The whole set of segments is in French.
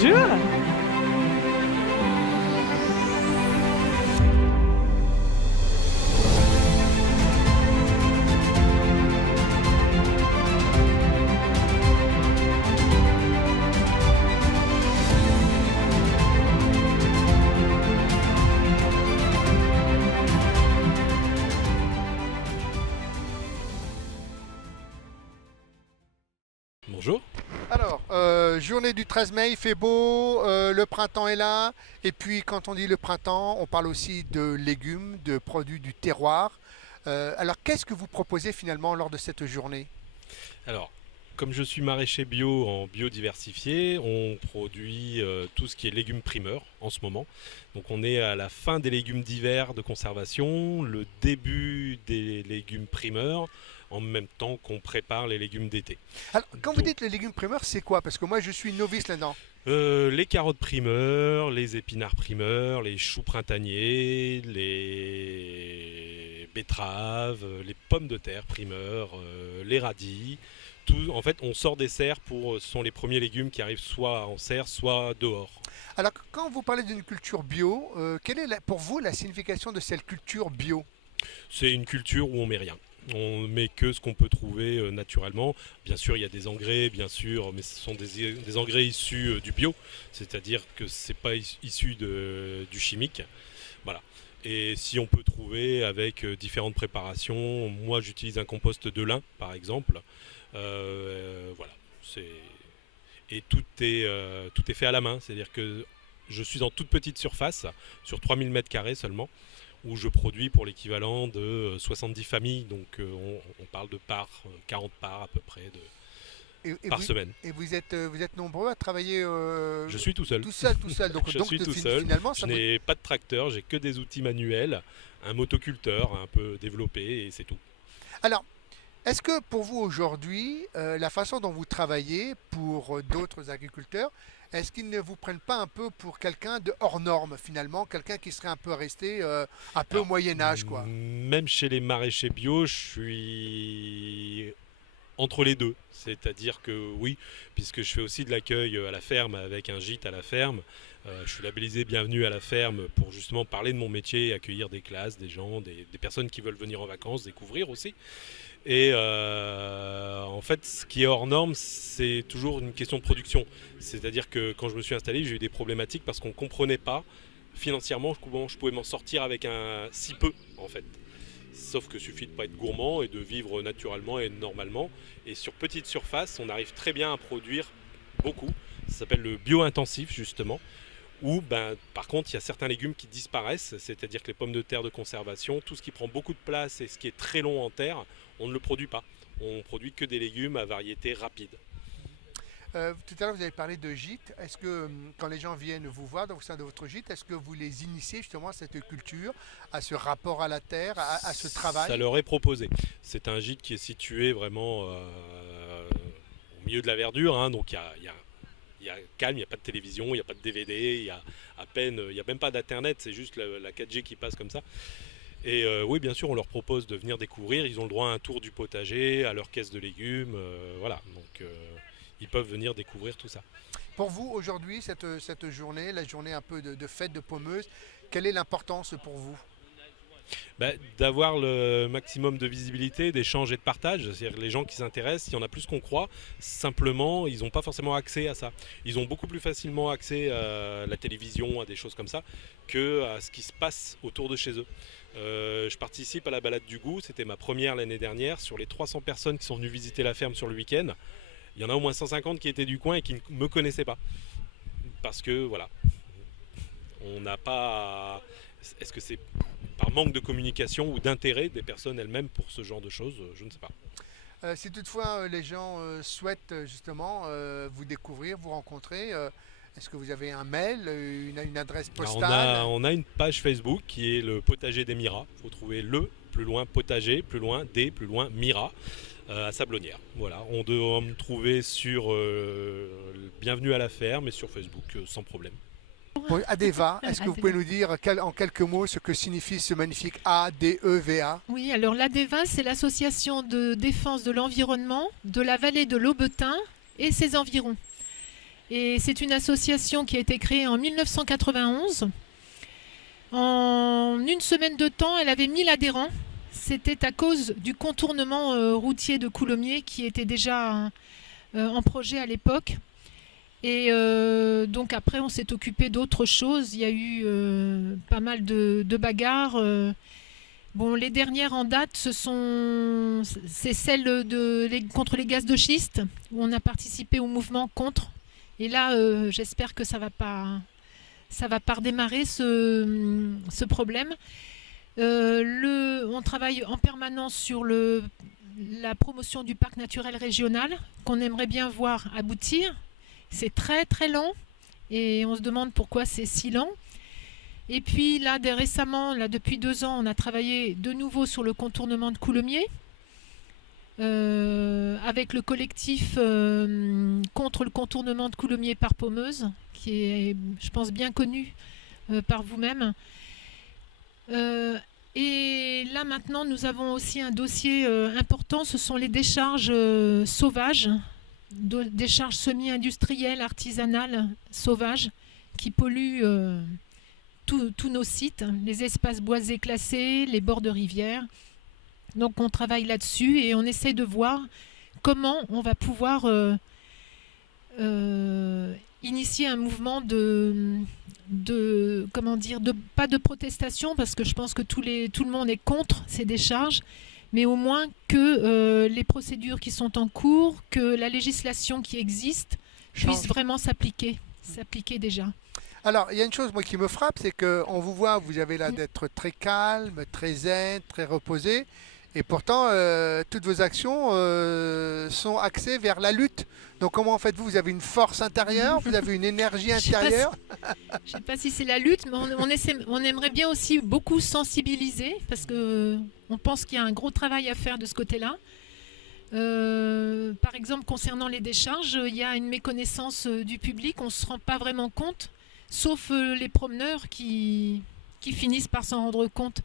Bonjour. Bonjour. Alors, journée du 13 mai, il fait beau, le printemps est là. Et puis, quand on dit le printemps, on parle aussi de légumes, de produits du terroir. Alors, qu'est-ce que vous proposez finalement lors de cette journée? Alors, comme je suis maraîcher bio en biodiversifié, on produit tout ce qui est légumes primeurs en ce moment. Donc on est à la fin des légumes d'hiver de conservation, le début des légumes primeurs, en même temps qu'on prépare les légumes d'été. Alors, quand vous Donc dites les légumes primeurs, c'est quoi? Parce que moi, je suis novice là-dedans. les carottes primeurs, les épinards primeurs, les choux printaniers, les betteraves, les pommes de terre primeurs, les radis. Tout, en fait, on sort des serres ce sont les premiers légumes qui arrivent soit en serre, soit dehors. Alors, quand vous parlez d'une culture bio, quelle est pour vous la signification de cette culture bio? C'est une culture où on met rien. On met que ce qu'on peut trouver naturellement. Bien sûr, il y a des engrais, bien sûr, mais ce sont des engrais issus du bio, c'est-à-dire que c'est pas issu du chimique. Voilà. Et si on peut trouver avec différentes préparations, moi j'utilise un compost de lin par exemple. Voilà. C'est... Et tout est fait à la main, c'est-à-dire que je suis en toute petite surface, sur 3000 mètres carrés seulement, où je produis pour l'équivalent de 70 familles, donc on parle de parts, 40 parts à peu près Et, et par vous, semaine. et vous êtes nombreux à travailler Je suis tout seul. tout seul, tout seul. Donc, Je suis tout seul. finalement, Je ça peut. n'ai pas de tracteur, j'ai que des outils manuels, un motoculteur un peu développé et c'est tout. Alors, est-ce que pour vous aujourd'hui, la façon dont vous travaillez pour d'autres agriculteurs, est-ce qu'ils ne vous prennent pas un peu pour quelqu'un de hors norme finalement, quelqu'un qui serait un peu resté un peu au Alors, Moyen Âge quoi? même chez les maraîchers bio, je suis entre les deux. C'est-à-dire que oui, puisque je fais aussi de l'accueil à la ferme avec un gîte à la ferme, je suis labellisé Bienvenue à la ferme pour justement parler de mon métier, accueillir des classes, des gens, des personnes qui veulent venir en vacances, découvrir aussi. Et en fait, ce qui est hors norme, c'est toujours une question de production. C'est-à-dire que quand je me suis installé, j'ai eu des problématiques parce qu'on ne comprenait pas financièrement comment je pouvais m'en sortir avec un si peu en fait. Sauf que suffit de ne pas être gourmand et de vivre naturellement et normalement. Et sur petite surface, on arrive très bien à produire beaucoup. Ça s'appelle le bio-intensif justement. Où ben, par contre il y a certains légumes qui disparaissent, c'est-à-dire que les pommes de terre de conservation, tout ce qui prend beaucoup de place et ce qui est très long en terre, on ne le produit pas. On produit que des légumes à variété rapide. Tout à l'heure vous avez parlé de gîte. Est-ce que quand les gens viennent vous voir au sein de votre gîte, est-ce que vous les initiez justement à cette culture, à ce rapport à la terre, à ce Ça travail? leur est proposé. C'est un gîte qui est situé vraiment au milieu de la verdure, hein, donc il y a calme, il n'y a pas de télévision, il n'y a pas de DVD, il y a à peine, il n'y a même pas d'internet, c'est juste la 4G qui passe comme ça. Et oui, bien sûr, on leur propose de venir découvrir. Ils ont le droit à un tour du potager, à leur caisse de légumes, voilà. Donc ils peuvent venir découvrir tout ça. Pour vous aujourd'hui, cette journée, la journée un peu de fête de pommeuse, quelle est l'importance pour vous? Bah, d'avoir le maximum de visibilité, d'échange et de partage. C'est-à-dire les gens qui s'intéressent, il y en a plus qu'on croit. Simplement, ils n'ont pas forcément accès à ça. Ils ont beaucoup plus facilement accès à la télévision, à des choses comme ça, que à ce qui se passe autour de chez eux. Je participe à la balade du goût, c'était ma première l'année dernière. Sur les 300 personnes qui sont venues visiter la ferme sur le week-end, il y en a au moins 150 qui étaient du coin et qui ne me connaissaient pas. Parce que voilà, on n'a pas... Est-ce que c'est par manque de communication ou d'intérêt des personnes elles-mêmes pour ce genre de choses? Je ne sais pas. Si toutefois les gens souhaitent justement vous découvrir, vous rencontrer, est-ce que vous avez un mail, une adresse Alors postale? on a une page Facebook qui est le potager des Miras. Il faut trouver le plus loin potager, plus loin des, plus loin Mira à Sablonnières. Voilà, on doit me trouver sur Bienvenue à la ferme et sur Facebook sans problème. Bon, Adeva, est-ce que vous pouvez Adeva. nous dire en quelques mots ce que signifie ce magnifique ADEVA? Oui, alors l'ADEVA, c'est l'association de défense de l'environnement de la vallée de l'Aubetin et ses environs. Et c'est une association qui a été créée en 1991. En une semaine de temps, elle avait 1000 adhérents. C'était à cause du contournement routier de Coulommiers qui était déjà en projet à l'époque. Et donc après, on s'est occupé d'autres choses. Il y a eu pas mal de bagarres. Bon, les dernières en date, c'est celle contre les gaz de schiste, où on a participé au mouvement contre. Et là, j'espère que ça va pas redémarrer ce problème. On travaille en permanence sur la promotion du parc naturel régional, qu'on aimerait bien voir aboutir. C'est très très lent et on se demande pourquoi c'est si lent. Et puis là, récemment, depuis 2 ans, on a travaillé de nouveau sur le contournement de Coulommiers avec le collectif contre le contournement de Coulommiers par Pommeuse, qui est, je pense, bien connu par vous-même. Et là maintenant, nous avons aussi un dossier important, ce sont les décharges sauvages, décharges semi-industrielles, artisanales, sauvages, qui polluent tous nos sites, les espaces boisés classés, les bords de rivières. Donc on travaille là-dessus et on essaie de voir comment on va pouvoir initier un mouvement pas de protestation, parce que je pense que tout le monde est contre ces décharges, mais au moins que les procédures qui sont en cours, que la législation qui existe puisse vraiment s'appliquer déjà. Alors, il y a une chose moi qui me frappe, c'est qu'on vous voit, vous avez l'air d'être très calme, très zen, très reposé, et pourtant, toutes vos actions sont axées vers la lutte. Donc, comment faites-vous? Vous avez une force intérieure, vous avez une énergie intérieure? Je ne sais pas si c'est la lutte, mais on aimerait bien aussi beaucoup sensibiliser, parce qu'on pense qu'il y a un gros travail à faire de ce côté-là. Par exemple, concernant les décharges, il y a une méconnaissance du public, on ne se rend pas vraiment compte, sauf les promeneurs qui finissent par s'en rendre compte.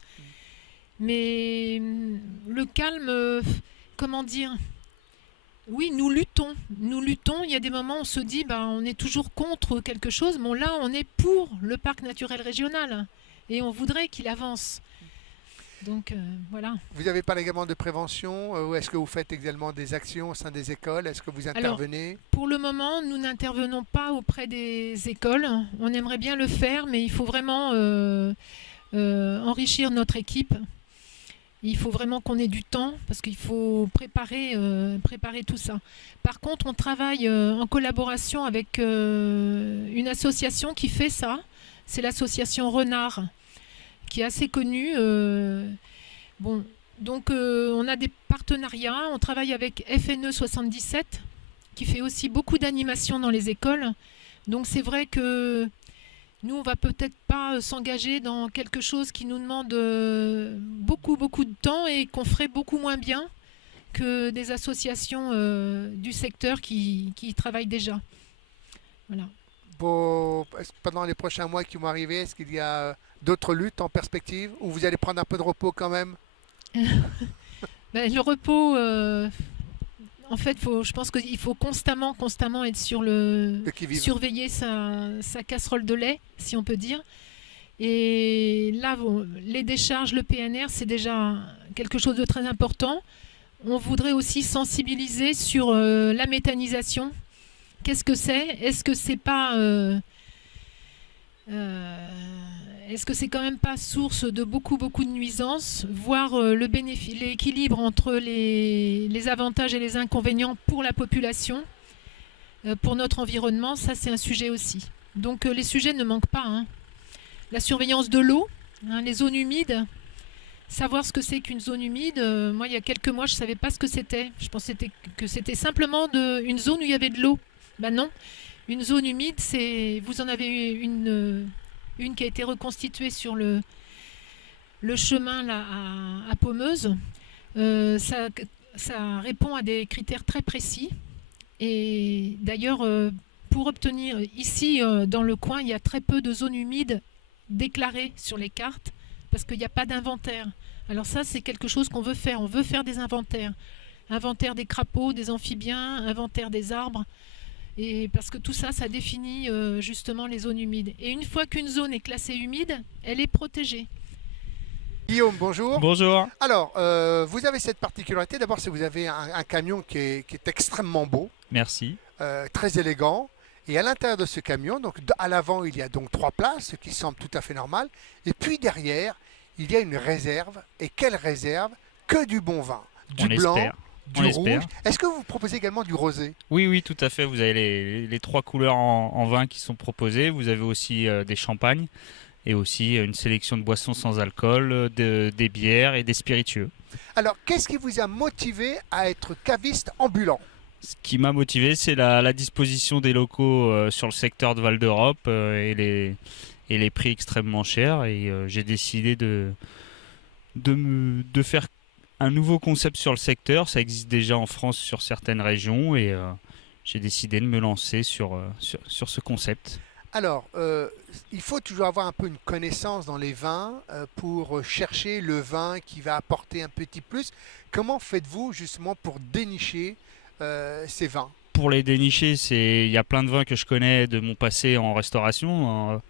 Mais le calme, comment dire? Oui, nous luttons. Il y a des moments où on se dit, on est toujours contre quelque chose, mais là, on est pour le parc naturel régional et on voudrait qu'il avance. Donc voilà. Vous n'avez pas également de prévention ou est-ce que vous faites également des actions au sein des écoles? Est-ce que vous intervenez? Alors, pour le moment, nous n'intervenons pas auprès des écoles. On aimerait bien le faire, mais il faut vraiment enrichir notre équipe. Il faut vraiment qu'on ait du temps parce qu'il faut préparer tout ça. Par contre, on travaille en collaboration avec une association qui fait ça. C'est l'association Renard, qui est assez connue. Donc on a des partenariats. On travaille avec FNE 77, qui fait aussi beaucoup d'animations dans les écoles. Donc c'est vrai que nous, on va peut-être pas s'engager dans quelque chose qui nous demande beaucoup de temps et qu'on ferait beaucoup moins bien que des associations du secteur qui y travaillent déjà. Voilà. Pendant les prochains mois qui vont arriver, est-ce qu'il y a d'autres luttes en perspective ou vous allez prendre un peu de repos quand même? Le repos, en fait, je pense qu'il faut constamment être surveiller sa casserole de lait, si on peut dire. Et là, les décharges, le PNR, c'est déjà quelque chose de très important. On voudrait aussi sensibiliser sur la méthanisation. Qu'est-ce que c'est? Est-ce que c'est pas est-ce que c'est quand même pas source de beaucoup de nuisances, voir l'équilibre entre les avantages et les inconvénients pour la population, pour notre environnement, ça c'est un sujet aussi. Donc les sujets ne manquent pas, hein. La surveillance de l'eau, hein, les zones humides, savoir ce que c'est qu'une zone humide. Moi, il y a quelques mois, je ne savais pas ce que c'était. Je pensais que c'était simplement une zone où il y avait de l'eau. Ben non, une zone humide, vous en avez une qui a été reconstituée sur le chemin là, à Pommeuse. Ça répond à des critères très précis. Et d'ailleurs, pour obtenir, ici, dans le coin, il y a très peu de zones humides déclarées sur les cartes, parce qu'il n'y a pas d'inventaire. Alors ça, c'est quelque chose qu'on veut faire. On veut faire des inventaires. Inventaire des crapauds, des amphibiens, inventaire des arbres. Et parce que tout ça, ça définit justement les zones humides. Et une fois qu'une zone est classée humide, elle est protégée. Guillaume, bonjour. Bonjour. Alors, vous avez cette particularité, d'abord, c'est que vous avez un camion qui est extrêmement beau, Merci. très élégant. Et à l'intérieur de ce camion, donc à l'avant, il y a donc 3 places, ce qui semble tout à fait normal. Et puis derrière, il y a une réserve. Et quelle réserve? Que du bon vin. Du On blanc, espère. du On rouge. espère. Est-ce que vous proposez également du rosé? Oui, oui, tout à fait. Vous avez les 3 couleurs en vin qui sont proposées. Vous avez aussi des champagnes et aussi une sélection de boissons sans alcool, des bières et des spiritueux. Alors, qu'est-ce qui vous a motivé à être caviste ambulant? Ce qui m'a motivé, c'est la disposition des locaux sur le secteur de Val d'Europe et les prix extrêmement chers. Et j'ai décidé de faire un nouveau concept sur le secteur. Ça existe déjà en France sur certaines régions et j'ai décidé de me lancer sur ce concept. Alors, il faut toujours avoir un peu une connaissance dans les vins pour chercher le vin qui va apporter un petit plus. Comment faites-vous justement pour dénicher ces vins? Pour les dénicher, il y a plein de vins que je connais de mon passé en restauration.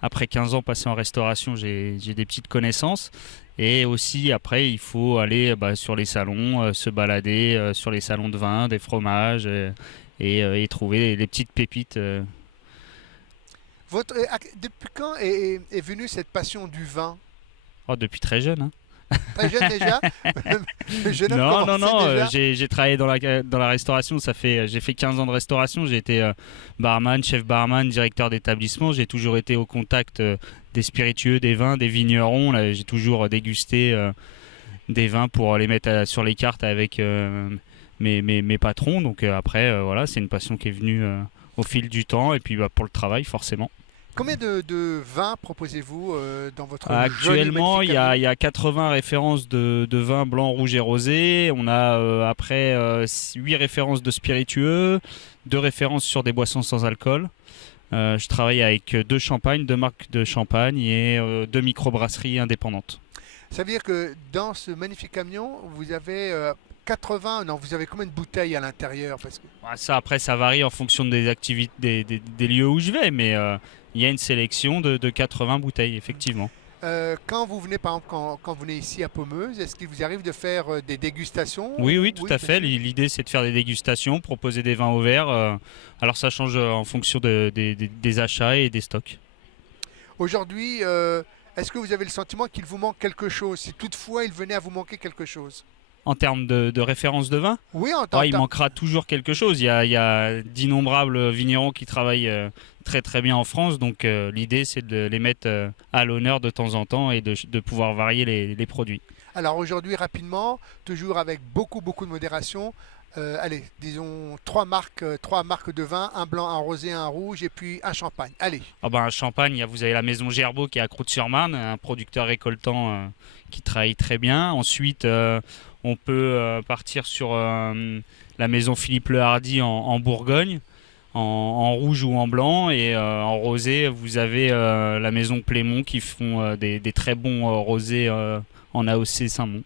Après 15 ans passés en restauration, j'ai des petites connaissances. Et aussi, après, il faut aller sur les salons, se balader sur les salons de vin, des fromages et trouver les petites pépites. Depuis quand est venue cette passion du vin? Depuis très jeune. Hein. Très jeune déjà? Le jeune homme Non, commençait déjà? j'ai travaillé dans la restauration, j'ai fait 15 ans de restauration, j'ai été barman, chef barman, directeur d'établissement, j'ai toujours été au contact des spiritueux, des vins, des vignerons, là, j'ai toujours dégusté des vins pour les mettre sur les cartes avec mes patrons, donc après voilà, c'est une passion qui est venue au fil du temps et puis pour le travail forcément. Combien de vins proposez-vous dans votre Actuellement, joli, il magnifique y a 80 références de vins blancs, rouges et rosés. On a après 8 références de spiritueux, 2 références sur des boissons sans alcool. Je travaille avec 2 champagnes, 2 marques de champagne et 2 microbrasseries indépendantes. Ça veut dire que dans ce magnifique camion, vous avez 80, non, vous avez combien de bouteilles à l'intérieur? Parce que... Ça, après, ça varie en fonction des activités, des lieux où je vais, mais il y a une sélection de 80 bouteilles, effectivement. Quand vous venez, par exemple, quand vous venez ici à Pommeuse, est-ce qu'il vous arrive de faire des dégustations? Oui, tout à fait. bien sûr. L'idée, c'est de faire des dégustations, proposer des vins au verre. Alors, ça change en fonction des achats et des stocks. Aujourd'hui, est-ce que vous avez le sentiment qu'il vous manque quelque chose? Si toutefois il venait à vous manquer quelque chose? En termes de référence de vin, Oui, en tant il que... manquera toujours quelque chose. Il y a d'innombrables vignerons qui travaillent très très bien en France. Donc, l'idée, c'est de les mettre à l'honneur de temps en temps et de pouvoir varier les produits. Alors aujourd'hui, rapidement, toujours avec beaucoup de modération, allez, disons 3 marques de vin, un blanc, un rosé, un rouge et puis un champagne. Allez. Un champagne, vous avez la maison Gerbeau qui est à Croûte-sur-Marne, un producteur récoltant qui travaille très bien. Ensuite, on peut partir sur la maison Philippe Le Hardy en Bourgogne, en rouge ou en blanc. Et en rosé, vous avez la maison Plémont qui font des très bons rosés en AOC Saint-Mont.